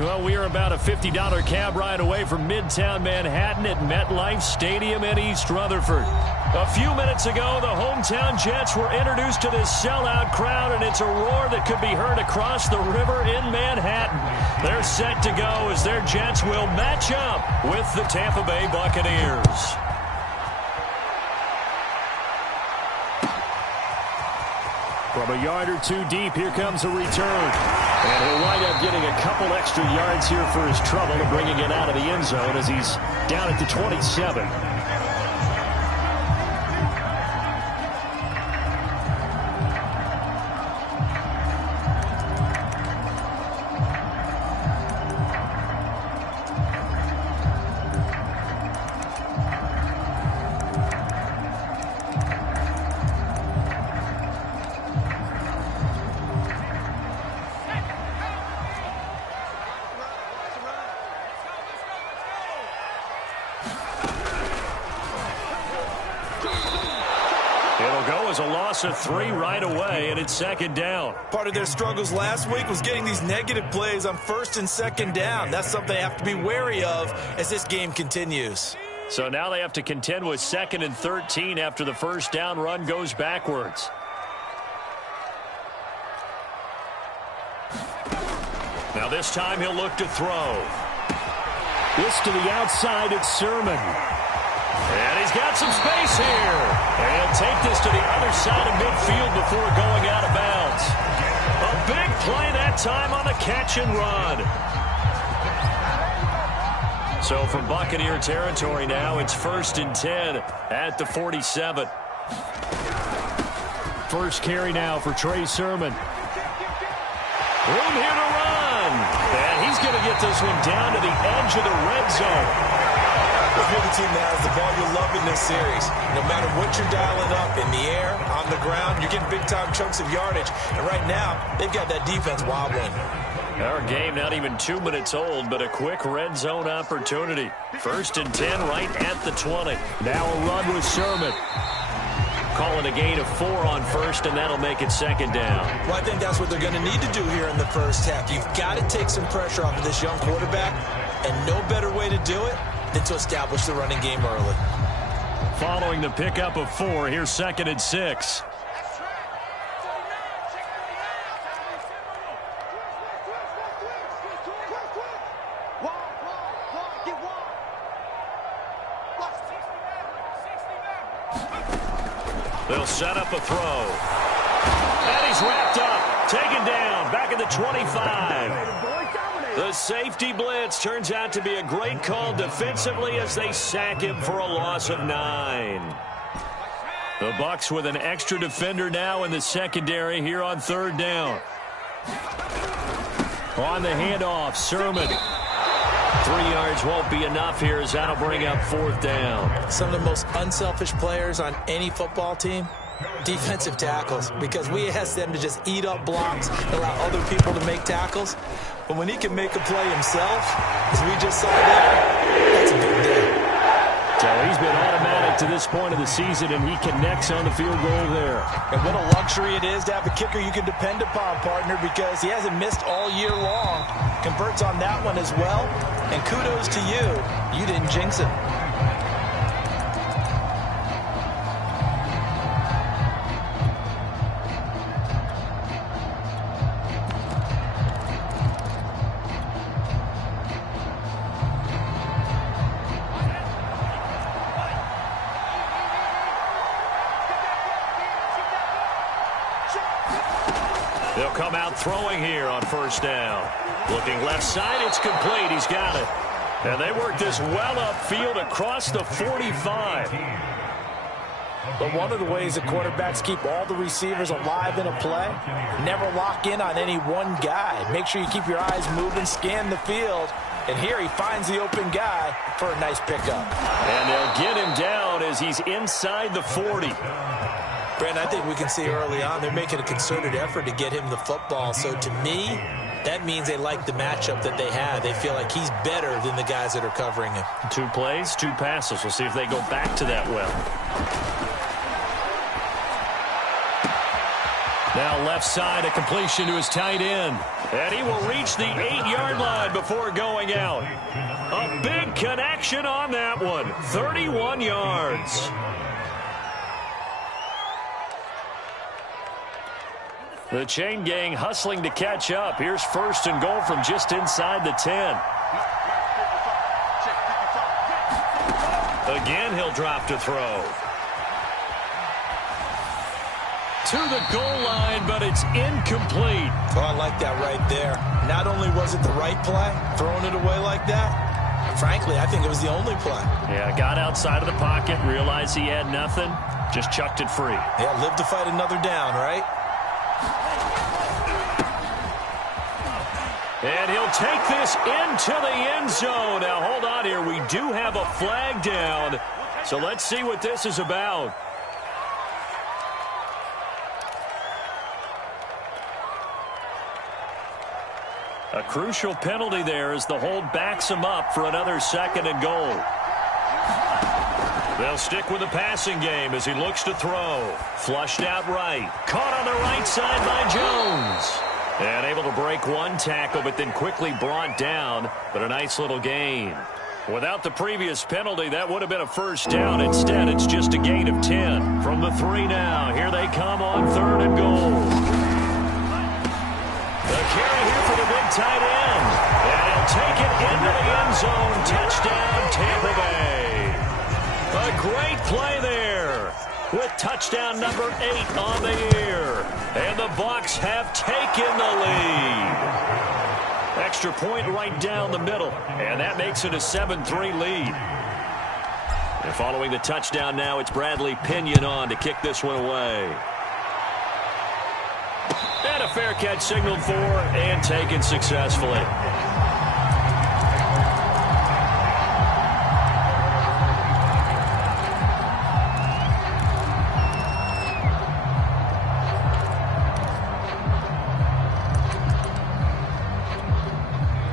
Well, we are about a $50 cab ride away from Midtown Manhattan at MetLife Stadium in East Rutherford. A few minutes ago, the hometown Jets were introduced to this sellout crowd, and it's a roar that could be heard across the river in Manhattan. They're set to go as their Jets will match up with the Tampa Bay Buccaneers. From a yard or two deep, here comes a return. And he'll wind up getting a couple extra yards here for his trouble and bringing it out of the end zone as he's down at the 27. A loss of 3 right away, and it's second down. Part of their struggles last week was getting these negative plays on first and second down. That's something they have to be wary of as this game continues. So now they have to contend with 2nd and 13 after the first down run goes backwards. Now this time he'll look to throw. This to the outside, it's Sermon. And he's got some space here. And he'll take this to the other side of midfield before going out of bounds. A big play that time on the catch and run. So from Buccaneer territory now, it's 1st and 10 at the 47. First carry now for Trey Sermon. Room here to run. And he's going to get this one down to the edge of the red zone. If you're the team that has the ball, you're loving this series. No matter what you're dialing up, in the air, on the ground, you're getting big-time chunks of yardage. And right now, they've got that defense wobbling. Our game not even 2 minutes old, but a quick red zone opportunity. 1st and 10 right at the 20. Now a run with Sermon. Calling a gain of 4 on first, and that'll make it second down. Well, I think that's what they're going to need to do here in the first half. You've got to take some pressure off of this young quarterback, and no better way to do it than to establish the running game early. Following the pickup of 4, here's 2nd and 6. They'll set up a throw. And he's wrapped up, taken down, back at the 25. The safety blitz turns out to be a great call defensively as they sack him for a loss of 9. The Bucs with an extra defender now in the secondary here on 3rd down. On the handoff, Sermon. 3 yards won't be enough here as that'll bring up 4th down. Some of the most unselfish players on any football team, defensive tackles, because we ask them to just eat up blocks, allow other people to make tackles. But when he can make a play himself, as we just saw there, that's a big deal. So he's been automatic to this point of the season, and he connects on the field goal there. And what a luxury it is to have a kicker you can depend upon, partner, because he hasn't missed all year long. Converts on that one as well. And kudos to you. You didn't jinx it. They'll come out throwing here on 1st down. Looking left side, it's complete. He's got it. And they work this well upfield across the 45. But one of the ways that quarterbacks keep all the receivers alive in a play, never lock in on any one guy. Make sure you keep your eyes moving, scan the field. And here he finds the open guy for a nice pickup. And they'll get him down as he's inside the 40. Brent, I think we can see early on they're making a concerted effort to get him the football. So to me, that means they like the matchup that they have. They feel like he's better than the guys that are covering him. 2 plays, 2 passes. We'll see if they go back to that well. Now left side, a completion to his tight end. And he will reach the 8-yard line before going out. A big connection on that one. 31 yards. The chain gang hustling to catch up. Here's 1st and goal from just inside the 10. Again, he'll drop to throw. To the goal line, but it's incomplete. Oh, I like that right there. Not only was it the right play, throwing it away like that, frankly, I think it was the only play. Yeah, got outside of the pocket, realized he had nothing, just chucked it free. Yeah, live to fight another down, right? And he'll take this into the end zone. Now, hold on here. We do have a flag down, so let's see what this is about. A crucial penalty there as the hold backs him up for another 2nd and goal. They'll stick with the passing game as he looks to throw. Flushed out right. Caught on the right side by Jones. And able to break one tackle, but then quickly brought down. But a nice little gain. Without the previous penalty, that would have been a 1st down. Instead, it's just a gain of 10. From the 3 now. Here they come on 3rd and goal. The carry here for the big tight end. And he'll take it into the end zone. Touchdown, Tampa Bay. A great play there with touchdown number 8 on the year. And the Bucs have taken the lead. Extra point right down the middle. And that makes it a 7-3 lead. And following the touchdown now, it's Bradley Pinion on to kick this one away. And a fair catch signaled for and taken successfully.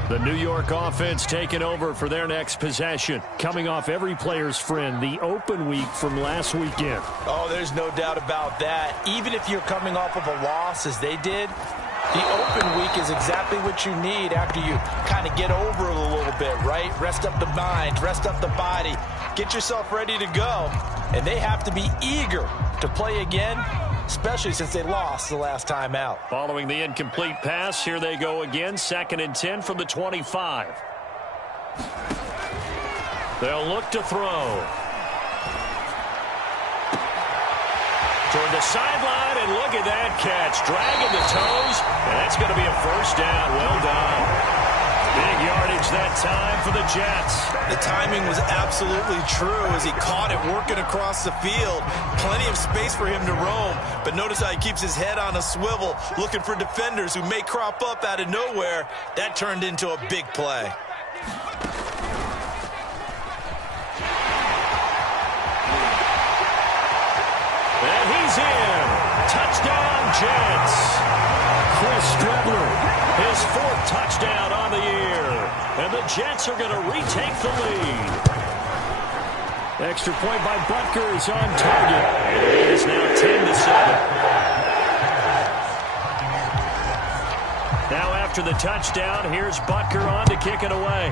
The New York offense taking over for their next possession. Coming off every player's friend, the open week from last weekend. Oh, there's no doubt about that. Even if you're coming off of a loss as they did, the open week is exactly what you need after you kind of get over it a little bit, right? Rest up the mind, rest up the body, get yourself ready to go. And they have to be eager to play again, especially since they lost the last time out. Following the incomplete pass, here they go again. 2nd and 10 from the 25. They'll look to throw. Toward the sideline, and look at that catch. Dragging the toes, and that's going to be a 1st down. Well done. Big yardage that time for the Jets. The timing was absolutely true as he caught it working across the field. Plenty of space for him to roam, but notice how he keeps his head on a swivel looking for defenders who may crop up out of nowhere. That turned into a big play. And he's in. Touchdown, Jets. Chris Strebler, his 4th touchdown on the year. And the Jets are going to retake the lead. Extra point by Butker is on target. And it is now 10-7. Now after the touchdown, here's Butker on to kick it away.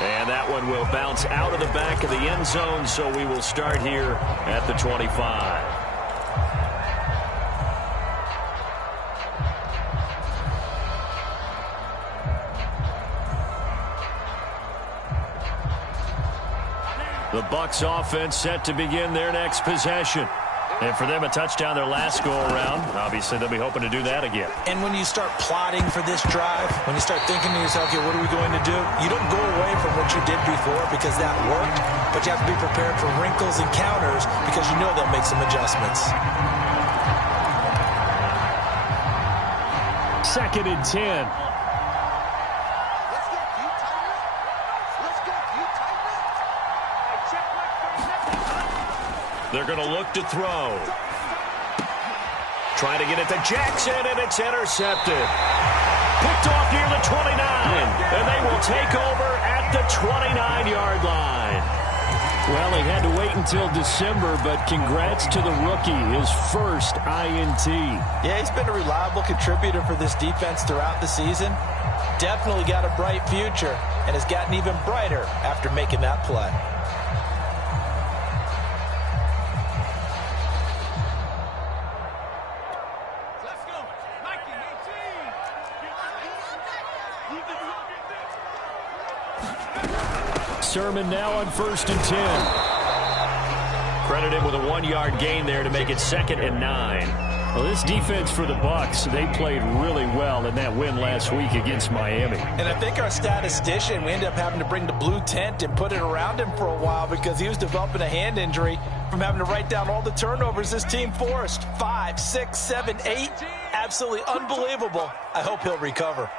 And that one will bounce out of the back of the end zone, so we will start here at the 25. The Bucs offense set to begin their next possession. And for them, a touchdown their last go-around. Obviously, they'll be hoping to do that again. And when you start plotting for this drive, when you start thinking to yourself, okay, what are we going to do? You don't go away from what you did before because that worked, but you have to be prepared for wrinkles and counters because you know they'll make some adjustments. 2nd and 10. They're going to look to throw. Trying to get it to Jackson, and it's intercepted. Picked off near the 29, and they will take over at the 29-yard line. Well, he had to wait until December, but congrats to the rookie, his first INT. Yeah, he's been a reliable contributor for this defense throughout the season. Definitely got a bright future and has gotten even brighter after making that play. Sermon now on 1st and 10. Credit him with a 1-yard gain there to make it 2nd and 9. Well, this defense for the Bucs, they played really well in that win last week against Miami. And I think our statistician, we ended up having to bring the blue tent and put it around him for a while because he was developing a hand injury from having to write down all the turnovers this team forced. 5, 6, 7, 8. Absolutely unbelievable. I hope he'll recover.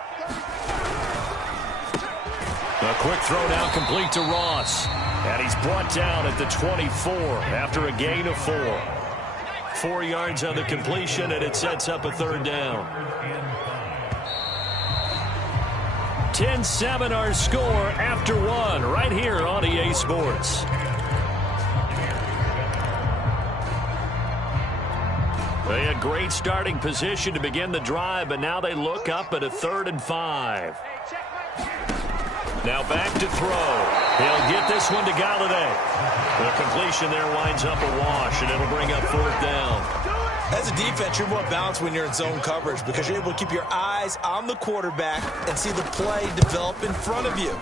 A quick throw now complete to Ross. And he's brought down at the 24 after a gain of 4. 4 yards on the completion, and it sets up a 3rd down. 10-7 our score after 1 right here on EA Sports. They had great starting position to begin the drive, but now they look up at a 3rd and 5. Now back to throw. He'll get this one to Galladay. The completion there winds up a wash, and it'll bring up 4th down. As a defense, you're more balanced when you're in zone coverage because you're able to keep your eyes on the quarterback and see the play develop in front of you.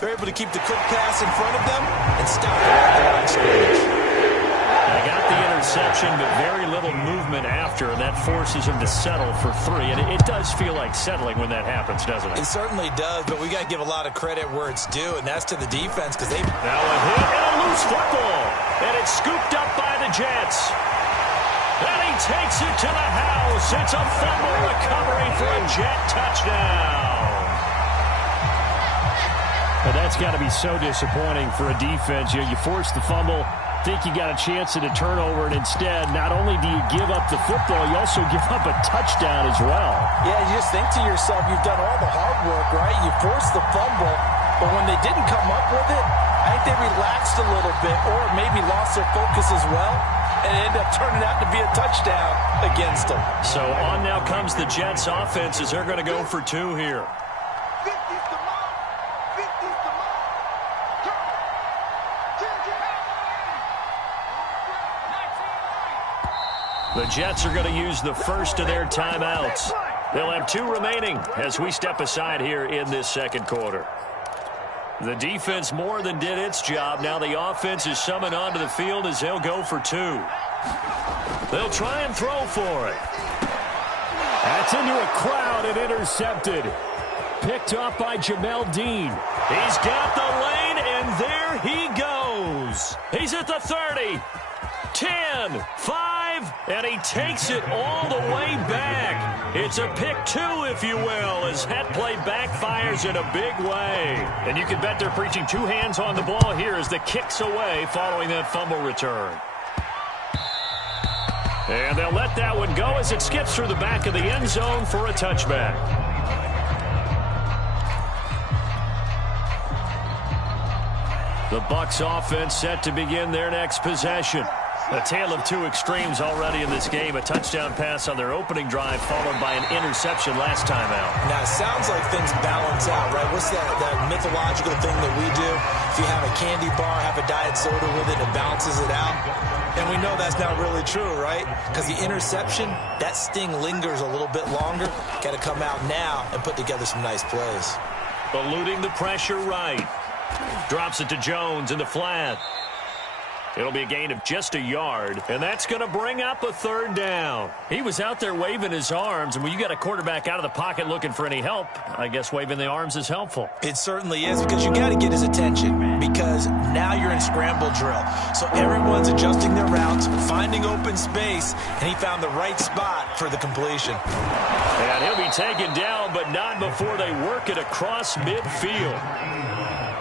They're able to keep the quick pass in front of them and stop it at the line of scrimmage. They got the interception, but very little movement after, and that forces him to settle for 3. And it does feel like settling when that happens, doesn't it? It certainly does, but we got to give a lot of credit where it's due, and that's to the defense because they... Now a hit and a loose football, and it's scooped up by the Jets. And he takes it to the house. It's a fumble recovery for a Jet touchdown. Well, that's got to be so disappointing for a defense. You force the fumble, think you got a chance at a turnover, and instead, not only do you give up the football, you also give up a touchdown as well. Yeah, you just think to yourself, you've done all the hard work, right? You forced the fumble, but when they didn't come up with it, I think they relaxed a little bit or maybe lost their focus as well, and it ended up turning out to be a touchdown against them. So on now comes the Jets offense as they're going to go for 2 here. The Jets are going to use the first of their timeouts. They'll have 2 remaining as we step aside here in this 2nd quarter. The defense more than did its job. Now the offense is summoned onto the field as they'll go for 2. They'll try and throw for it. That's into a crowd and intercepted. Picked off by Jamel Dean. He's got the lane, and there he goes. He's at the 30. 10, 5, and he takes it all the way back. It's a pick 2, if you will, as that play backfires in a big way. And you can bet they're preaching 2 hands on the ball here as the kick's away following that fumble return. And they'll let that one go as it skips through the back of the end zone for a touchback. The Bucs offense set to begin their next possession. A tale of 2 extremes already in this game. A touchdown pass on their opening drive followed by an interception last time out. Now, it sounds like things balance out, right? What's that mythological thing that we do? If you have a candy bar, have a diet soda with it, it balances it out. And we know that's not really true, right? Because the interception, that sting lingers a little bit longer. Got to come out now and put together some nice plays. Eluding the pressure right. Drops it to Jones in the flat. It'll be a gain of just a yard, and that's going to bring up a 3rd down. He was out there waving his arms, and when you got a quarterback out of the pocket looking for any help, I guess waving the arms is helpful. It certainly is, because you got to get his attention, because now you're in scramble drill. So everyone's adjusting their routes, finding open space, and he found the right spot for the completion. And he'll be taken down, but not before they work it across midfield.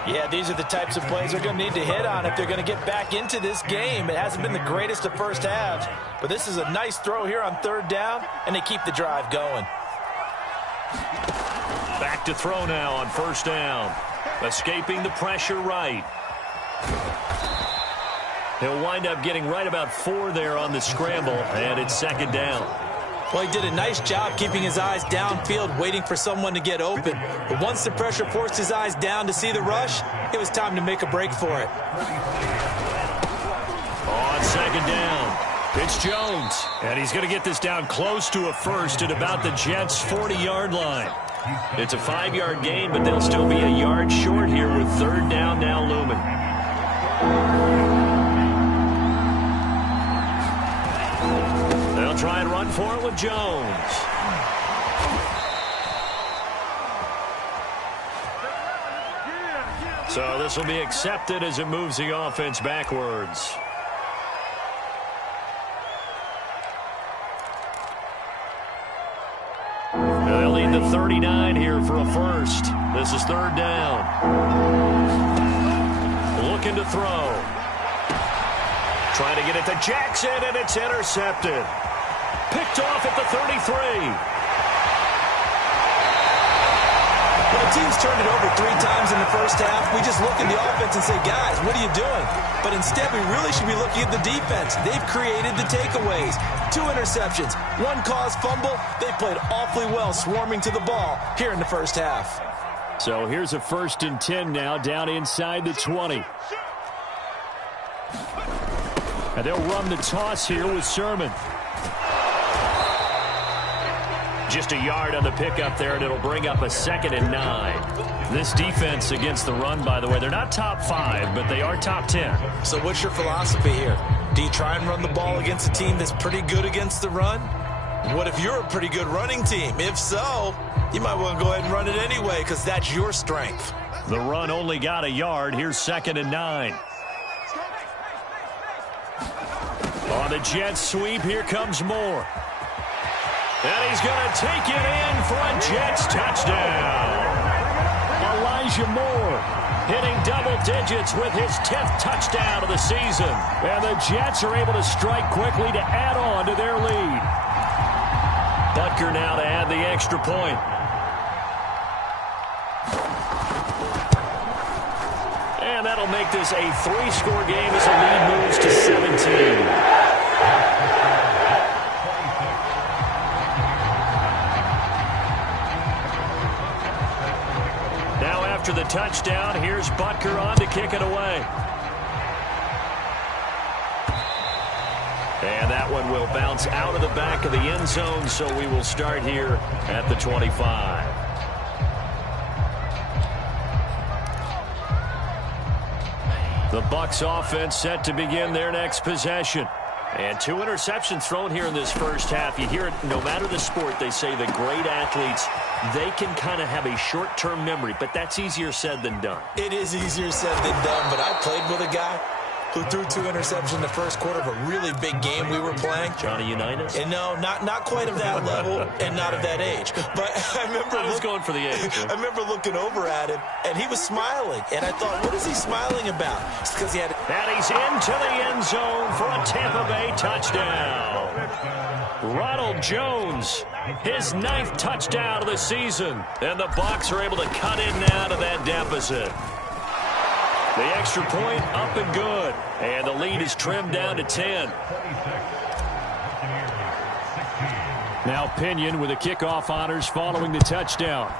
Yeah, these are the types of plays they're going to need to hit on if they're going to get back into this game. It hasn't been the greatest of first halves, but this is a nice throw here on 3rd down, and they keep the drive going. Back to throw now on 1st down. Escaping the pressure right. He'll wind up getting right about 4 there on the scramble, and it's second down. Well, he did a nice job keeping his eyes downfield, waiting for someone to get open. But once the pressure forced his eyes down to see the rush, it was time to make a break for it. On second down, it's Jones. And he's going to get this down close to a first at about the Jets' 40-yard line. It's a 5-yard gain, but they'll still be a yard short here with third down now looming. They'll try and run for it with Jones. So this will be accepted as it moves the offense backwards. They'll lead the 39 here for a first. This is third down. Looking to throw. Trying to get it to Jackson, and it's intercepted. Picked off at the 33. When the team's turned it over 3 times in the first half, we just look at the offense and say, guys, what are you doing? But instead, we really should be looking at the defense. They've created the takeaways. 2 interceptions, 1 caused fumble. They played awfully well swarming to the ball here in the first half. So here's a 1st and 10 now down inside the 20. And they'll run the toss here with Sermon. Just a yard on the pickup there, and it'll bring up a 2nd and 9. This defense against the run, by the way, they're not top 5, but they are top 10. So what's your philosophy here? Do you try and run the ball against a team that's pretty good against the run? What if you're a pretty good running team? If so, you might want to go ahead and run it anyway because that's your strength. The run only got a yard. Here's 2nd and 9. On the Jets sweep, here comes Moore. And he's going to take it in for a Jets touchdown. Elijah Moore hitting double digits with his 10th touchdown of the season. And the Jets are able to strike quickly to add on to their lead. Butker now to add the extra point. And that'll make this a 3-score game as the lead moves to 17. After the touchdown, here's Butker on to kick it away. And that one will bounce out of the back of the end zone, so we will start here at the 25. The Bucs offense set to begin their next possession. And 2 interceptions thrown here in this first half. You hear it, no matter the sport, they say the great athletes, they can kind of have a short-term memory, but that's easier said than done. It is easier said than done, but I played with a guy who threw 2 interceptions in the first quarter of a really big game we were playing. Johnny Unitas? And no, not quite of that level and not of that age. But I remember I was going for the age. I remember looking over at him, and he was smiling. And I thought, what is he smiling about? It's because he had... And he's into the end zone for a Tampa Bay touchdown. Ronald Jones, his 9th touchdown of the season. And the Bucs are able to cut in now to that deficit. The extra point up and good. And the lead is trimmed down to 10. Now Pinion with the kickoff honors following the touchdown.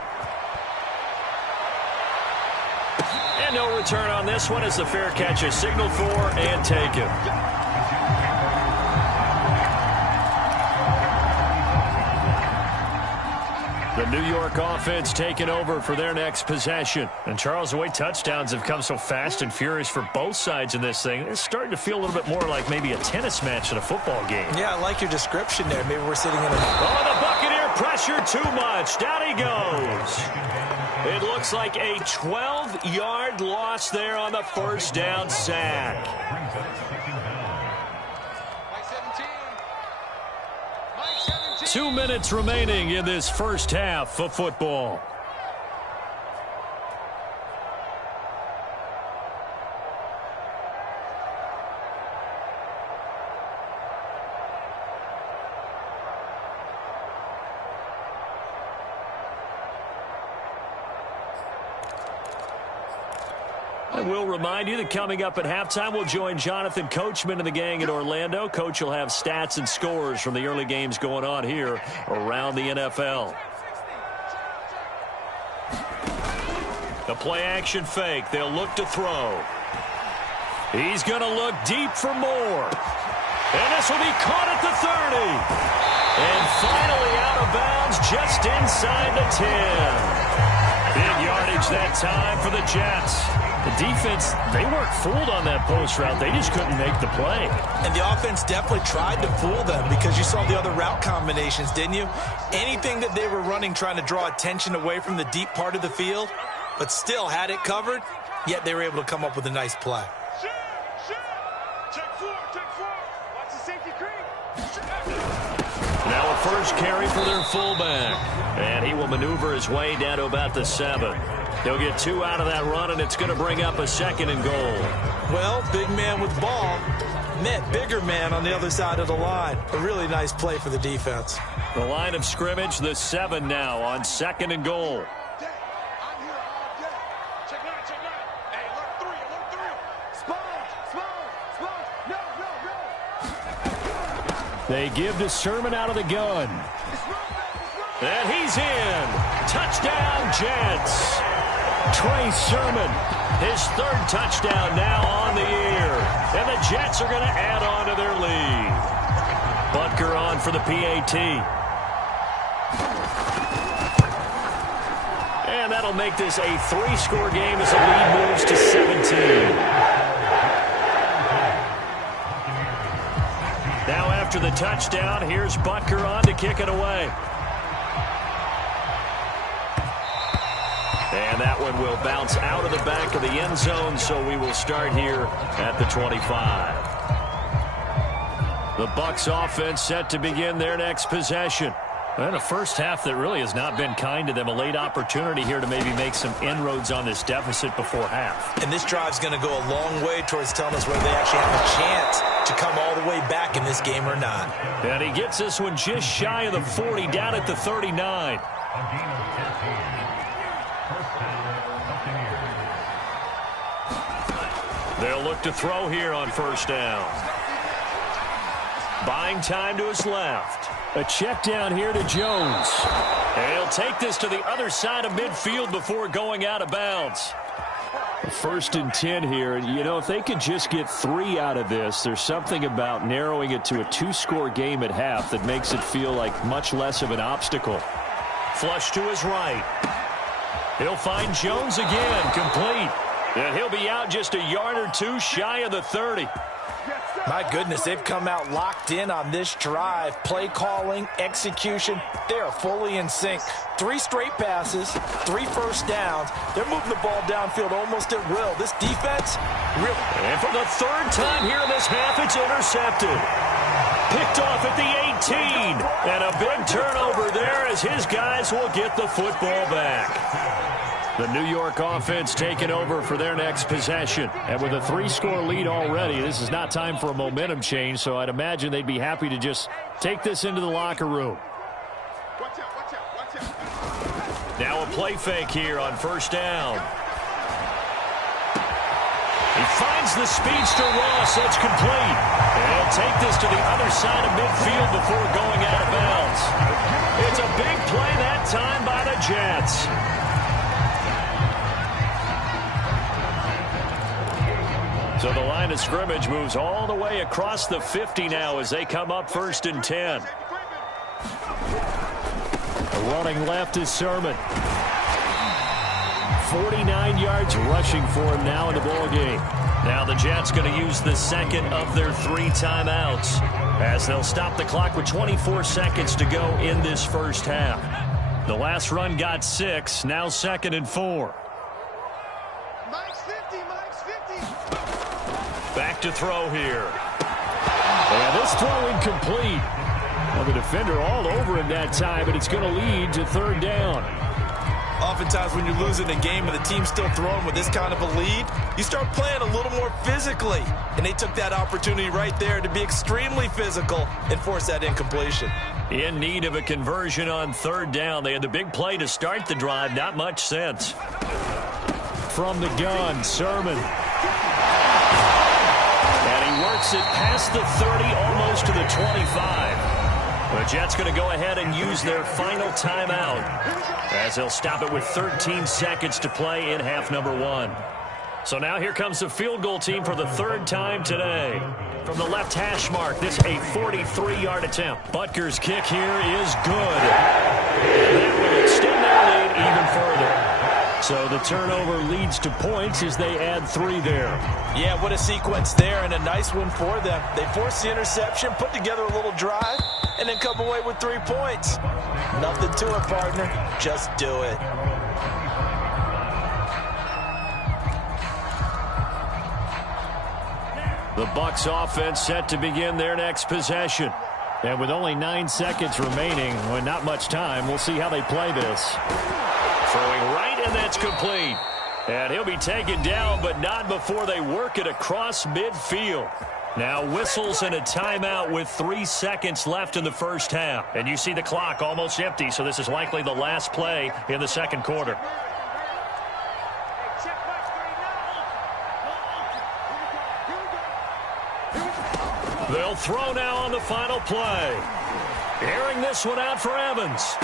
And no return on this one as the fair catch is signaled for and taken. The New York offense taking over for their next possession. And Charles, the way touchdowns have come so fast and furious for both sides in this thing, it's starting to feel a little bit more like maybe a tennis match in a football game. Yeah, I like your description there. Maybe we're sitting in a... Oh, the Buccaneer pressure too much. Down he goes. It looks like a 12-yard loss there on the first down sack. 2 minutes remaining in this first half of football. And we'll remind you that coming up at halftime, we'll join Jonathan Coachman and the gang in Orlando. Coach will have stats and scores from the early games going on here around the NFL. The play-action fake. They'll look to throw. He's going to look deep for more. And this will be caught at the 30. And finally out of bounds just inside the 10. Big yardage that time for the Jets. The defense, they weren't fooled on that post route. They just couldn't make the play. And the offense definitely tried to fool them because you saw the other route combinations, didn't you? Anything that they were running trying to draw attention away from the deep part of the field, but still had it covered, yet they were able to come up with a nice play. Now a first carry for their fullback. And he will maneuver his way down to about the 7. He'll get 2 out of that run, and it's going to bring up a 2nd and goal. Well, big man with ball met bigger man on the other side of the line. A really nice play for the defense. The line of scrimmage, the 7 now on 2nd and goal. They give to Sermon out of the gun. And he's in. Touchdown, Jets. Trey Sermon, his 3rd touchdown now on the year. And the Jets are going to add on to their lead. Butker on for the PAT. And that'll make this a 3-score game as the lead moves to 17. Now after the touchdown, here's Butker on to kick it away. And that one will bounce out of the back of the end zone, so we will start here at the 25. The Bucs offense set to begin their next possession. And a first half that really has not been kind to them. A late opportunity here to maybe make some inroads on this deficit before half. And this drive's going to go a long way towards telling us whether they actually have a chance to come all the way back in this game or not. And he gets this one just shy of the 40, down at the 39. They'll look to throw here on first down. Buying time to his left. A check down here to Jones. And he'll take this to the other side of midfield before going out of bounds. 1st and 10 here. And, you know, if they could just get 3 out of this, there's something about narrowing it to a 2-score game at half that makes it feel like much less of an obstacle. Flush to his right. He'll find Jones again, complete. And he'll be out just a yard or 2 shy of the 30. My goodness, they've come out locked in on this drive. Play calling, execution, they are fully in sync. 3 straight passes, 3 first downs. They're moving the ball downfield almost at will. This defense, really. And for the 3rd time here in this half, it's intercepted. Picked off at the 18. And a big turnover there as his guys will get the football back. The New York offense taking over for their next possession. And with a 3-score lead already, this is not time for a momentum change, so I'd imagine they'd be happy to just take this into the locker room. Now a play fake here on first down. He finds the speedster Ross. That's complete. And he'll take this to the other side of midfield before going out of bounds. It's a big play that time by the Jets. So the line of scrimmage moves all the way across the 50 now as they come up 1st and 10. Running left is Sermon. 49 yards rushing for him now in the ballgame. Now the Jets going to use the 2nd of their 3 timeouts as they'll stop the clock with 24 seconds to go in this first half. The last run got 6, now 2nd and 4. Back to throw here. And this throw incomplete. Well, the defender all over him that time, but it's going to lead to 3rd down. Oftentimes when you're losing a game and the team's still throwing with this kind of a lead, you start playing a little more physically. And they took that opportunity right there to be extremely physical and force that incompletion. In need of a conversion on 3rd down. They had the big play to start the drive. Not much sense. from the gun. Sermon. And he works it past the 30, almost to the 25. The Jets going to go ahead and use their final timeout as they'll stop it with 13 seconds to play in half number 1. So now here comes the field goal team for the third time today. From the left hash mark, this a 43-yard attempt. Butker's kick here is good. And that will extend their lead even further. So the turnover leads to points as they add 3 there. Yeah, what a sequence there, and a nice one for them. They forced the interception, put together a little drive, and then come away with 3 points. Nothing to it, partner. Just do it. The Bucs offense set to begin their next possession. And with only 9 seconds remaining, with not much time, we'll see how they play this. Throwing right, and that's complete. And he'll be taken down, but not before they work it across midfield. Now whistles and a timeout with 3 seconds left in the first half. And you see the clock almost empty, so this is likely the last play in the second quarter. They'll throw now on the final play. Airing this one out for Evans.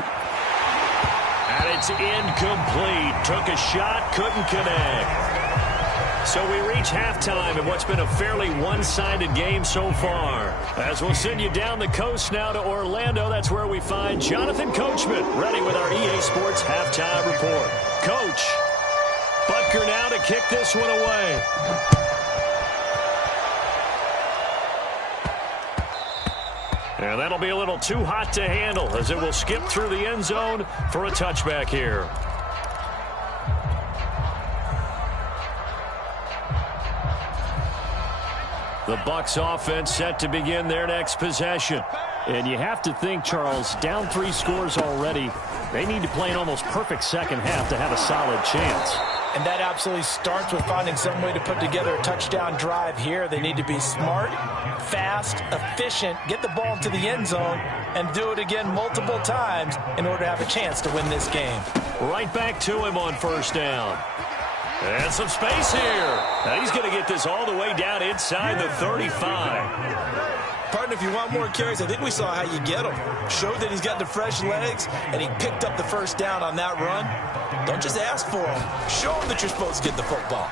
And it's incomplete. Took a shot, couldn't connect. So we reach halftime in what's been a fairly one-sided game so far. As we'll send you down the coast now to Orlando, that's where we find Jonathan Coachman, ready with our EA Sports halftime report. Coach, Butker now to kick this one away. And that'll be a little too hot to handle as it will skip through the end zone for a touchback here. The Bucs offense set to begin their next possession. And you have to think, Charles, down 3 scores already. They need to play an almost perfect second half to have a solid chance. And that absolutely starts with finding some way to put together a touchdown drive here. They need to be smart, fast, efficient, get the ball into the end zone, and do it again multiple times in order to have a chance to win this game. Right back to him on first down. And some space here. Now he's going to get this all the way down inside the 35. Partner, if you want more carries, I think we saw how you get him. Showed that he's got the fresh legs, and he picked up the first down on that run. Don't just ask for him. Show him that you're supposed to get the football.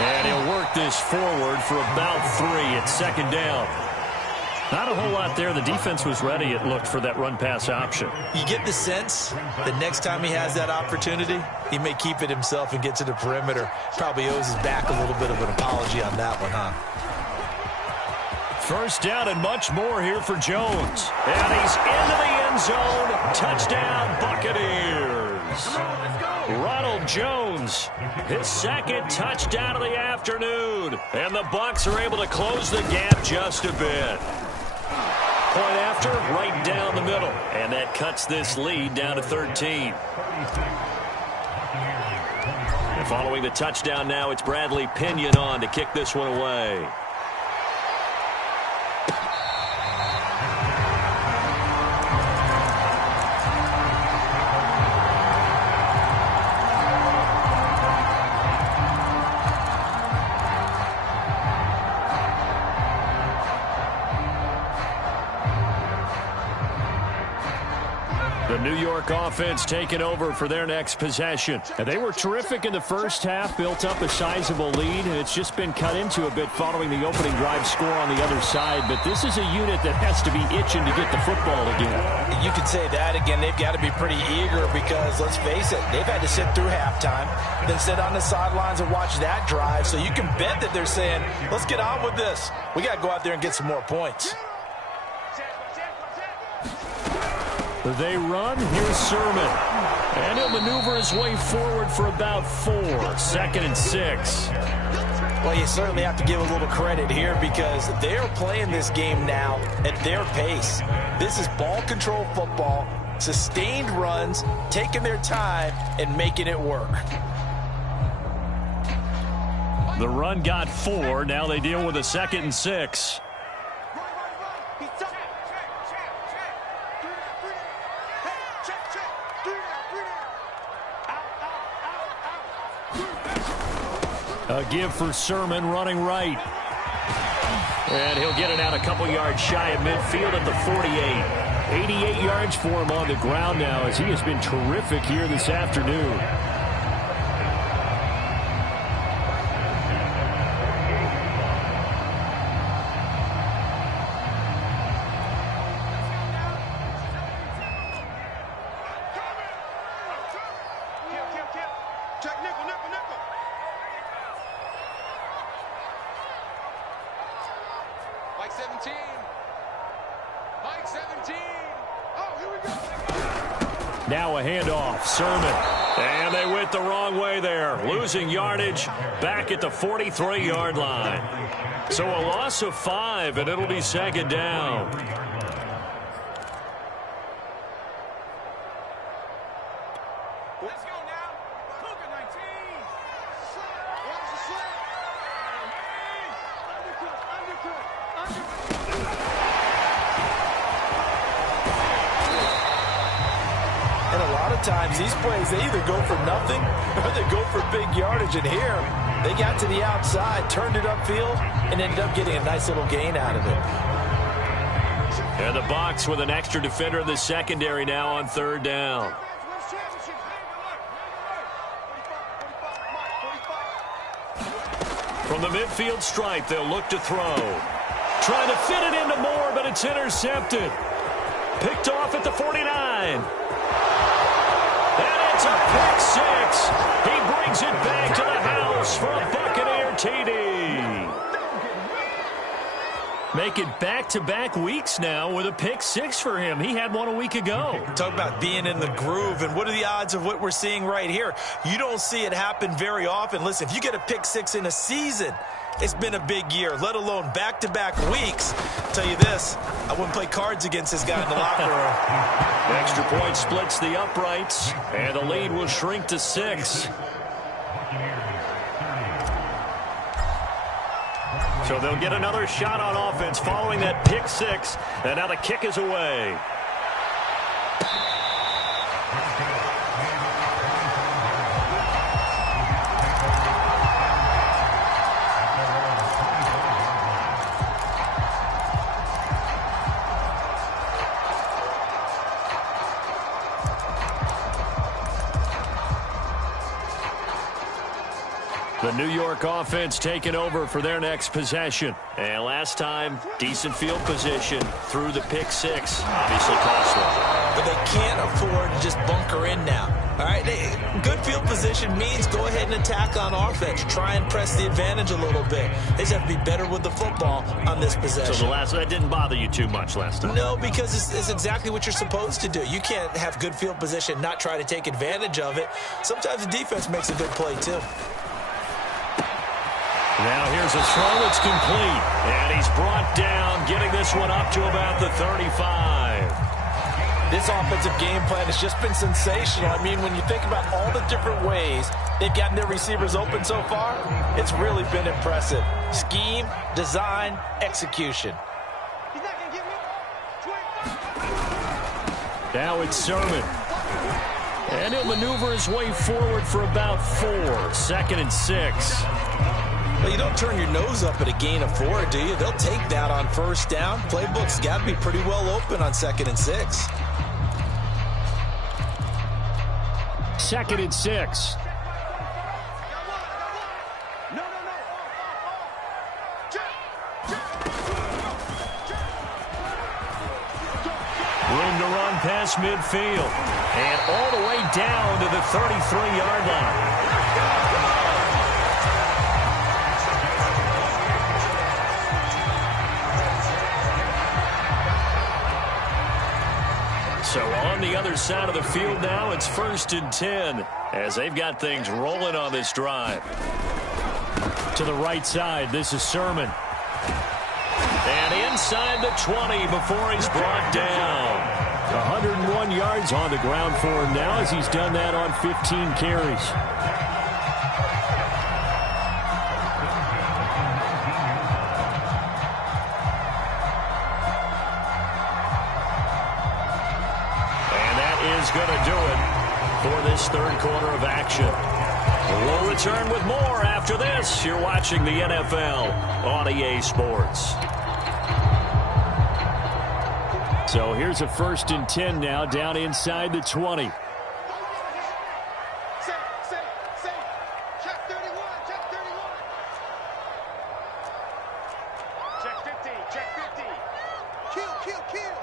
And he'll work this forward for about 3 at second down. Not a whole lot there. The defense was ready, it looked, for that run-pass option. You get the sense that next time he has that opportunity, he may keep it himself and get to the perimeter. Probably owes his back a little bit of an apology on that one, huh? First down and much more here for Jones. And he's into the end zone. Touchdown, Buccaneers. Ronald Jones, his second touchdown of the afternoon. And the Bucs are able to close the gap just a bit. Point after, right down the middle. And that cuts this lead down to 13. And following the touchdown now, it's Bradley Pinion on to kick this one away. The New York offense taking over for their next possession. And they were terrific in the first half, built up a sizable lead, and it's just been cut into a bit following the opening drive score on the other side. But this is a unit that has to be itching to get the football again. You could say that again. They've got to be pretty eager because, let's face it, they've had to sit through halftime, then sit on the sidelines and watch that drive. So you can bet that they're saying, let's get on with this. We got to go out there and get some more points. They run. Here's Sermon. And he'll maneuver his way forward for about 4. 2nd and 6. Well, you certainly have to give a little credit here because they're playing this game now at their pace. This is ball control football, sustained runs, taking their time, and making it work. The run got 4. Now they deal with a 2nd and 6. A give for Sermon running right. And he'll get it out a couple yards shy of midfield at the 48. 88 yards for him on the ground now as he has been terrific here this afternoon. Now a handoff, Sermon. And they went the wrong way there. Losing yardage back at the 43-yard line. So a loss of 5, and it'll be second down. Let's go now. Cougar 19. And a lot of times, these plays, they either go for nothing or they go for big yardage. And here, they got to the outside, turned it upfield, and ended up getting a nice little gain out of it. And the box with an extra defender in the secondary now on third down. From the midfield stripe, they'll look to throw. Trying to fit it into Moore, but it's intercepted. Picked off at the 49. And it's a pick 6. He brings it back to the house for a Buccaneer TD. Make it back-to-back weeks now with a pick 6 for him. He had one a week ago. Talk about being in the groove, and what are the odds of what we're seeing right here? You don't see it happen very often. Listen, if you get a pick 6 in a season, it's been a big year, let alone back-to-back weeks. I'll tell you this, I wouldn't play cards against this guy in the locker room. Extra point splits the uprights, and the lead will shrink to 6. So they'll get another shot on offense following that pick 6, and now the kick is away. The New York offense taking over for their next possession. And last time, decent field position through the pick 6. Obviously costly. But they can't afford to just bunker in now. All right, good field position means go ahead and attack on offense. Try and press the advantage a little bit. They just have to be better with the football on this possession. So that didn't bother you too much last time? No, because it's exactly what you're supposed to do. You can't have good field position, not try to take advantage of it. Sometimes the defense makes a good play, too. Now here's a throw that's complete. And he's brought down, getting this one up to about the 35. This offensive game plan has just been sensational. I mean, when you think about all the different ways they've gotten their receivers open so far, it's really been impressive. Scheme, design, execution. He's not going to get me. Now it's Sermon. And he'll maneuver his way forward for about 4. 2nd and 6. Well, you don't turn your nose up at a gain of 4, do you? They'll take that on first down. Playbook's got to be pretty well open on 2nd and 6. 2nd and 6. Room to run past midfield. And all the way down to the 33-yard line. So on the other side of the field now, it's 1st and 10 as they've got things rolling on this drive. To the right side, this is Sermon. And inside the 20 before he's brought down. 101 yards on the ground for him now as he's done that on 15 carries. Is going to do it for this third quarter of action. We'll return with more after this. You're watching the NFL on EA Sports. So here's a 1st and 10 now, down inside the 20. Check 31, check 31. Check 50, check 50. Kill.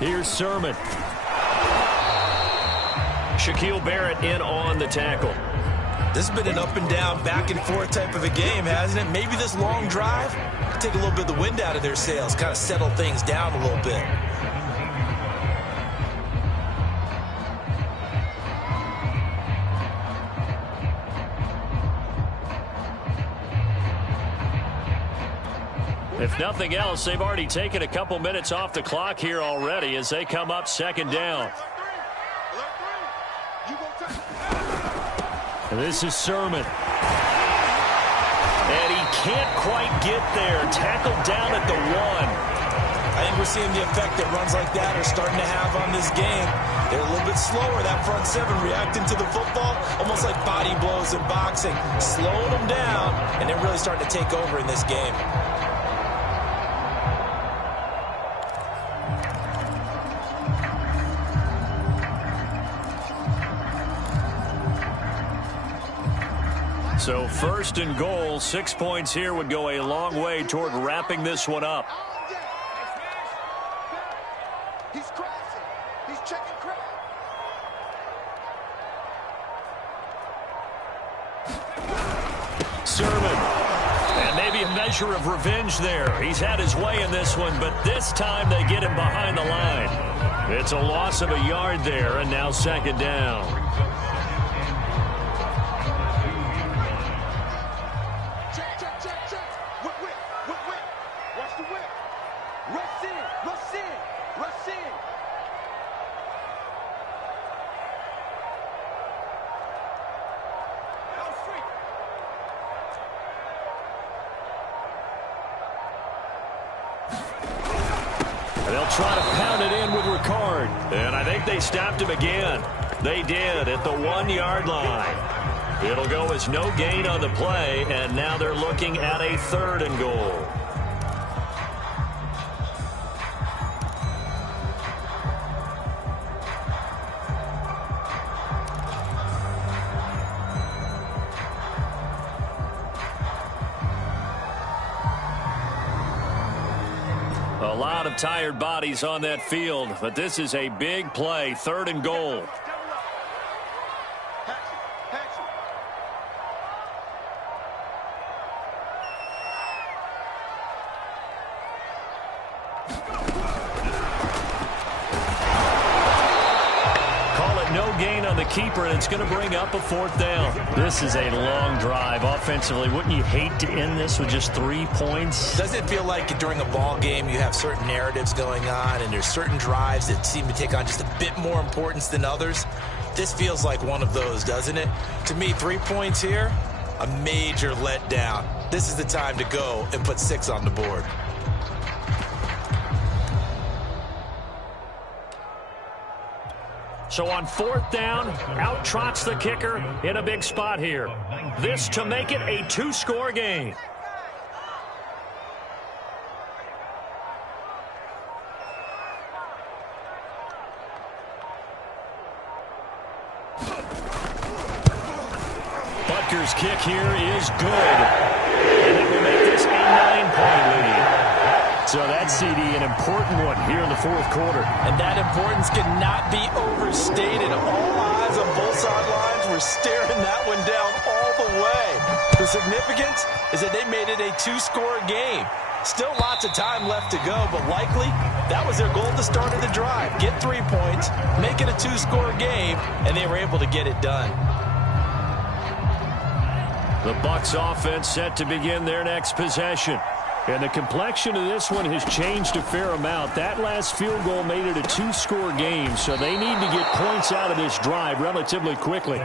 Here's Sermon. Shaquille Barrett in on the tackle. This has been an up and down, back and forth type of a game, hasn't it? Maybe this long drive take a little bit of the wind out of their sails, kind of settle things down a little bit. If nothing else, they've already taken a couple minutes off the clock here already as they come up 2nd down. And this is Sermon. And he can't quite get there. Tackled down at the 1. I think we're seeing the effect that runs like that are starting to have on this game. They're a little bit slower, that front 7, reacting to the football, almost like body blows in boxing, slowing them down, and they're really starting to take over in this game. So 1st and goal, 6 points here would go a long way toward wrapping this one up. He's crashing. He's checking crash. Sermon. And maybe a measure of revenge there. He's had his way in this one, but this time they get him behind the line. It's a loss of a yard there, and now 2nd down. They'll try to pound it in with Ricard. And I think they stopped him again. They did at the 1-yard line. It'll go as no gain on the play, and now they're looking at a 3rd and goal. A lot of tired bodies on that field, but this is a big play, 3rd and goal. Gain on the keeper, and it's going to bring up a 4th down. This is a long drive offensively. Wouldn't you hate to end this with just 3 points? Doesn't it feel like during a ball game you have certain narratives going on and there's certain drives that seem to take on just a bit more importance than others? This feels like one of those, doesn't it? To me, 3 points here, a major letdown. This is the time to go and put 6 on the board. So on 4th down, out trots the kicker in a big spot here. This to make it a 2-score game. Butker's kick here is good. And it will make this a 9-point lead. So that CD, an important one here in the 4th quarter. And that importance cannot be overstated. All eyes on both sidelines were staring that one down all the way. The significance is that they made it a 2-score game. Still lots of time left to go, but likely that was their goal at the start of the drive. Get 3 points, make it a 2-score game, and they were able to get it done. The Bucs offense set to begin their next possession. And the complexion of this one has changed a fair amount. That last field goal made it a 2-score game, so they need to get points out of this drive relatively quickly.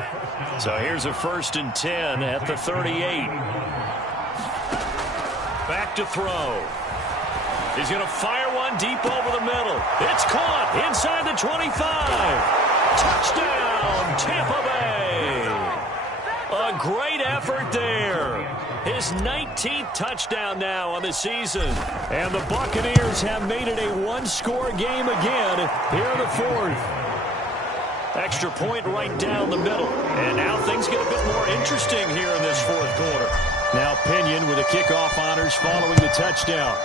So here's a 1st and 10 at the 38. Back to throw. He's going to fire one deep over the middle. It's caught inside the 25. Touchdown, Tampa Bay. A great effort there. His 19th touchdown now on the season. And the Buccaneers have made it a one-score game again here in the fourth. Extra point right down the middle. And now things get a bit more interesting here in this fourth quarter. Now Pinion with the kickoff honors following the touchdown.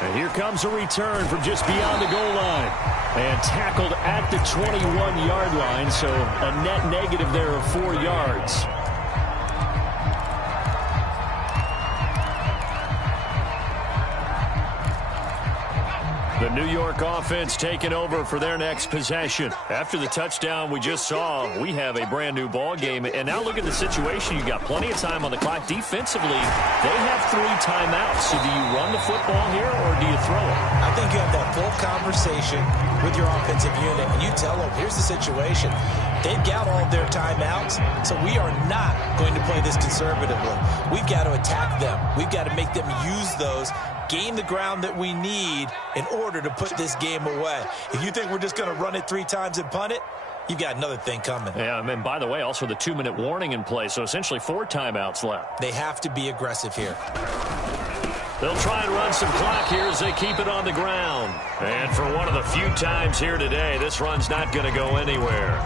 And here comes a return from just beyond the goal line. And tackled at the 21-yard line, so a net negative there of 4 yards. The New York offense taking over for their next possession. After the touchdown we just saw, we have a brand new ball game. And now look at the situation. You got plenty of time on the clock. Defensively, they have 3 timeouts. So do you run the football here or do you throw it? I think you have that full conversation with your offensive unit, and you tell them, here's the situation. They've got all of their timeouts, so we are not going to play this conservatively. We've got to attack them. We've got to make them use those, gain the ground that we need in order to put this game away. If you think we're just going to run it 3 times and punt it, you've got another thing coming. Yeah, and by the way, also the 2-minute warning in play, so essentially 4 timeouts left. They have to be aggressive here. They'll try and run some clock here as they keep it on the ground. And for one of the few times here today, this run's not going to go anywhere.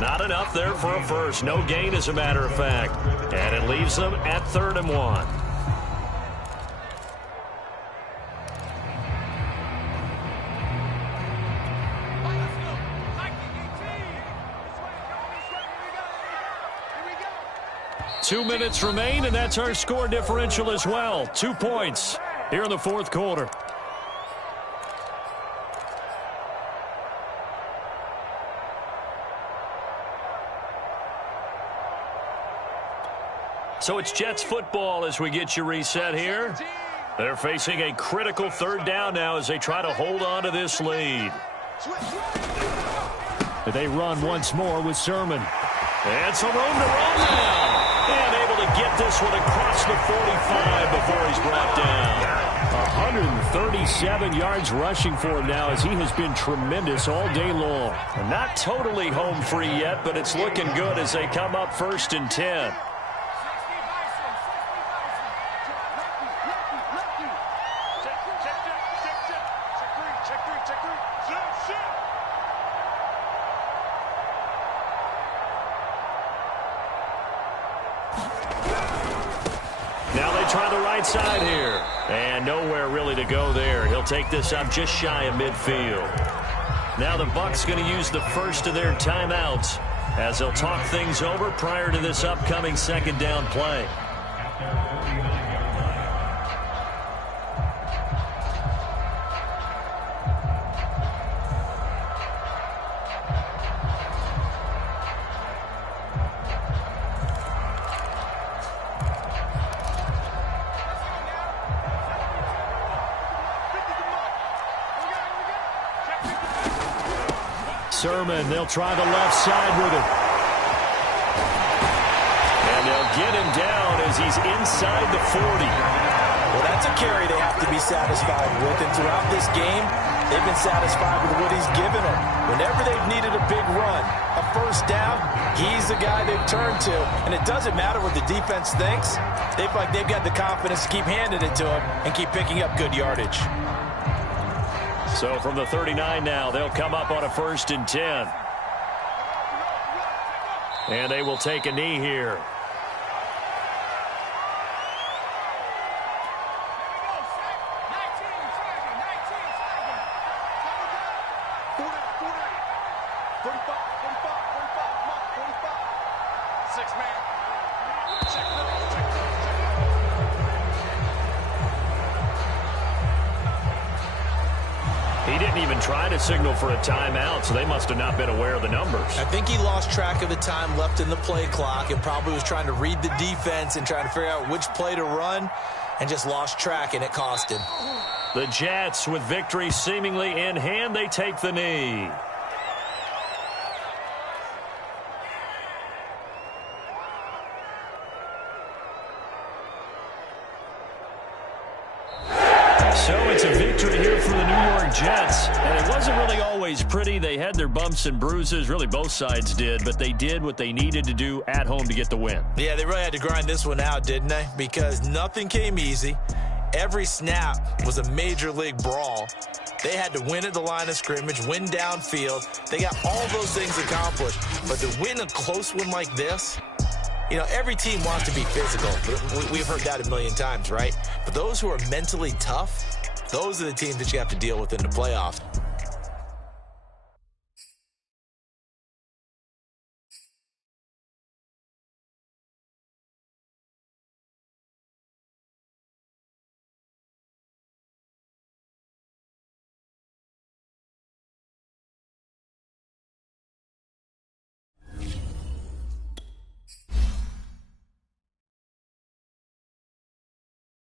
Not enough there for a first. No gain, as a matter of fact. And it leaves them at 3rd and 1. Two minutes remain, and that's our score differential as well. 2 points here in the fourth quarter. So it's Jets football as we get you reset here. They're facing a critical 3rd down now as they try to hold on to this lead. They run once more with Sermon. And some room to run now. And able to get this one across the 45 before he's brought down. 137 yards rushing for him now as he has been tremendous all day long. And not totally home free yet, but it's looking good as they come up 1st and 10. Try the right side here. And nowhere really to go there. He'll take this up just shy of midfield. Now the Bucs going to use the first of their timeouts as they'll talk things over prior to this upcoming 2nd down play. Sermon, they'll try the left side with it. And they'll get him down as he's inside the 40. Well, that's a carry they have to be satisfied with. And throughout this game, they've been satisfied with what he's given them. Whenever they've needed a big run, a 1st down, he's the guy they've turned to. And it doesn't matter what the defense thinks. They feel like they've got the confidence to keep handing it to him and keep picking up good yardage. So from the 39 now, they'll come up on a 1st and 10. And they will take a knee here. He didn't even try to signal for a timeout, so they must have not been aware of the numbers. I think he lost track of the time left in the play clock and probably was trying to read the defense and trying to figure out which play to run and just lost track, and it cost him. The Jets, with victory seemingly in hand, they take the knee. So it's a victory here for the New York Jets. And it wasn't really always pretty. They had their bumps and bruises. Really, both sides did. But they did what they needed to do at home to get the win. Yeah, they really had to grind this one out, didn't they? Because nothing came easy. Every snap was a major league brawl. They had to win at the line of scrimmage, win downfield. They got all those things accomplished. But to win a close one like this, you know, every team wants to be physical. We've heard that a million times, right? But those who are mentally tough, those are the teams that you have to deal with in the playoffs.